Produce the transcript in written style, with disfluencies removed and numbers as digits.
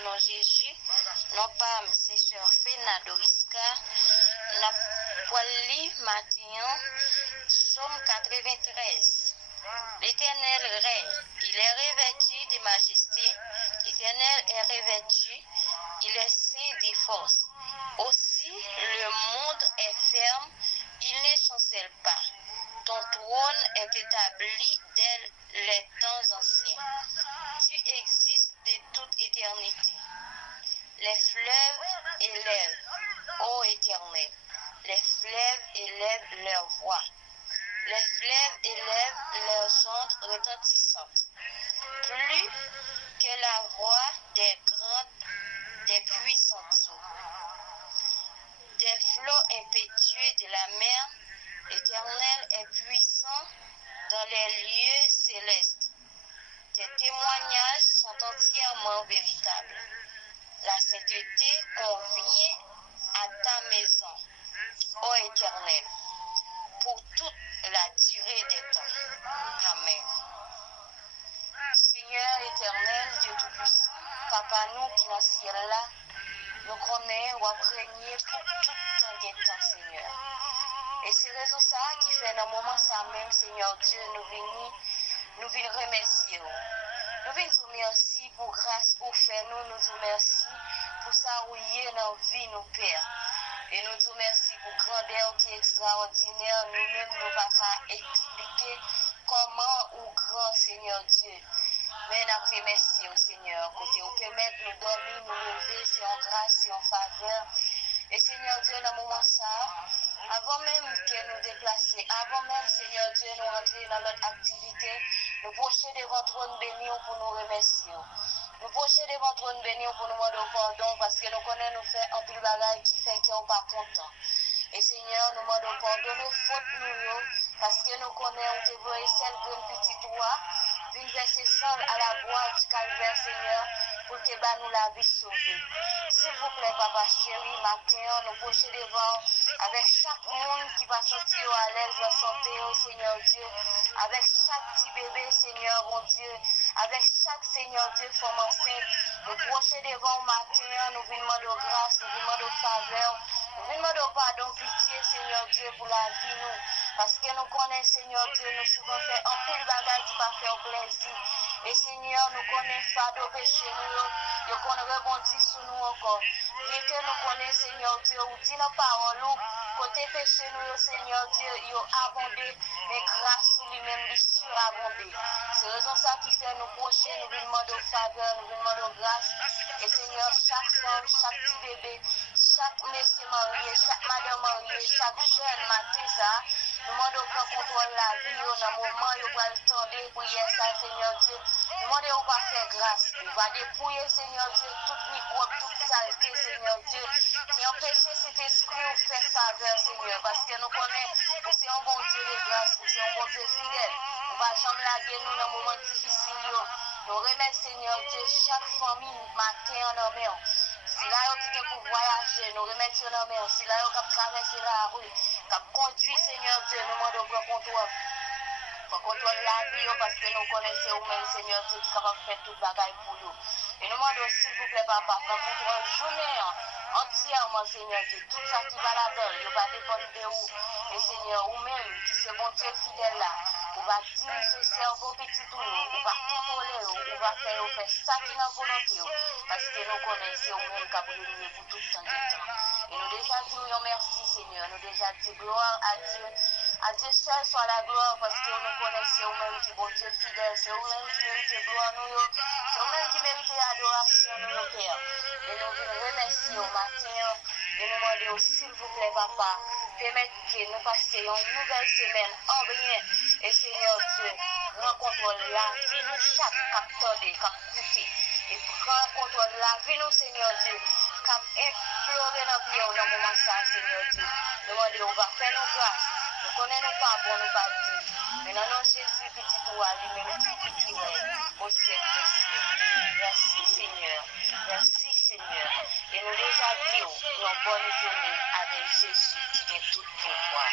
nan nom Jésus, non pas c'est sœur Fena Doriska, n'a pas li matin, Somme 93. L'Éternel règne, il est revêtu de majesté, l'Éternel est revêtu, il est saint des forces. Aussi le monde est ferme, il ne chancelle pas. Ton trône est établi dès les temps anciens. Tu existes de toute éternité. Les fleuves élèvent, ô Éternel, les fleuves élèvent leur voix. Les fleuves élèvent leurs ondes retentissantes. Plus que la voix des puissantes eaux. Des flots impétueux de la mer, l'Éternel est puissant dans les lieux célestes. Tes témoignages sont entièrement véritables. La sainteté convient à ta maison, ô Éternel, pour toute la durée des temps. Amen. Seigneur éternel, Dieu Tout-Puissant, Papa nous qui dans le ciel là, nous connaissons ou apprenons pour tout temps des temps, Seigneur. Et c'est raison ça qui fait dans le moment ça même, Seigneur Dieu, nous venons remercier. Nous venons vous remercier pour grâce pour faire nous vous remercie pour ça où il est dans la vie, nos pères. Et nous vous remercie pour grandeur qui est extraordinaire. Nous-mêmes, nous ne pouvons pas expliquer comment ou grand, Seigneur Dieu. Mais nous remercions au Seigneur. Côté où permettre nous dormir, nous lever, c'est en grâce, c'est en faveur. Et Seigneur Dieu, dans le moment ça, avant même que nous déplacer, avant même, Seigneur Dieu, nous rentrer dans notre activité, nous procher devant trône béni pour nous remercier. Nous procher devant trône béni pour nous demander pardon parce que nous connaissons nous faire un peu de bagaille qui fait qu'on n'est pas content. Et Seigneur, nous demandons pardon, nous fautes nous, parce que nous connaissons, te voyons celle d'une petite roi, d'une verser seule à la voie du calvaire, Seigneur, pour que nous la vie sauvée. S'il vous plaît, Papa chéri, matin, nous procher devant, avec chaque monde qui va sortir à l'aise de santé, oh Seigneur Dieu, avec chaque petit bébé, Seigneur, mon Dieu, avec chaque Seigneur Dieu, femme enceinte, nous procher devant matin, nous venons demander grâce, nous venons demander faveur, nous venons demander pardon, pitié, Seigneur Dieu, pour la vie, nous. Parce que nous connaissons, Seigneur Dieu, nous souvent fait un peu de bagage qui va faire plaisir. Et Seigneur, nous connaissons fardeau péché, nous connaissons rebondir sur nous encore. Bien que nous connaissons, Seigneur Dieu, ou dit nos paroles, côté péché, nous, Seigneur Dieu, il a abondé, mais grâce à lui-même, il surabondé. C'est raison ça qui fait nous procher, nous demandons faveur, nous demandons grâce. Et Seigneur, chaque femme, chaque petit bébé, chaque monsieur marié, chaque madame mariée, chaque jeune matin, ça, nous demandons qu'on contrôle la vie, dans le moment où on va le tendre, prier ça, Seigneur Dieu. Nous demandons qu'on va faire grâce. On va dépouiller, Seigneur Dieu, toute microbe, toute saleté, Seigneur Dieu, qui empêche cet esprit de faire faveur, Seigneur, parce que nous connaissons que c'est un bon Dieu de grâce, que c'est un bon Dieu fidèle. On va jamais laguer nous dans un moment difficile. Nous remercions, Seigneur Dieu, chaque famille matin en homme. Si là, qui est pour voyager, nous remercions en homme. Si là, qui traverser la rue, qui conduit, Seigneur Dieu, nous demandons pour contrôle. Pour contrôler la vie, parce que nous connaissons vous-même, Seigneur Dieu, qui est capable de faire toute bagaille pour nous. Et nous demandons, s'il vous plaît, Papa, pour contrôler journée entièrement, Seigneur Dieu, tout ça qui va là-dedans, il va dépendre de vous. Et Seigneur, vous-même, qui c'est bon Dieu fidèle là, on va diriger ce cerveau petit tout, on va contrôler, on va faire ça qui est dans volonté, parce que nous connaissons vous-même qui a brûlé pour tout le temps de temps. Et nous déjà disons merci, Seigneur, nous déjà disons gloire à Dieu. À Dieu seul soit la gloire parce que nous connaissons vous-même qui bon Dieu fidèle, c'est vous-même qui méritez gloire nous, c'est vous-même qui méritez adoration nous, nos pères. Et nous vous remercions au matin et nous demandons s'il vous plaît, Papa, permettez que nous passions une nouvelle semaine en rien. Et Seigneur Dieu, rencontre la vie nous chaque capteur de cap coûté. Et rencontre la vie nous, Seigneur Dieu, cap implorer dans le pied au moment ça, Seigneur Dieu. Nous demandons, on va faire nos grâces. Nous connaissons pas bon, nous pas Dieu. Mais dans nom Jésus, petit roi, lui-même qui règne au ciel des cieux. Merci Seigneur. Merci Seigneur. Et nous déjà disons, une bonne journée avec Jésus qui est tout pouvoir.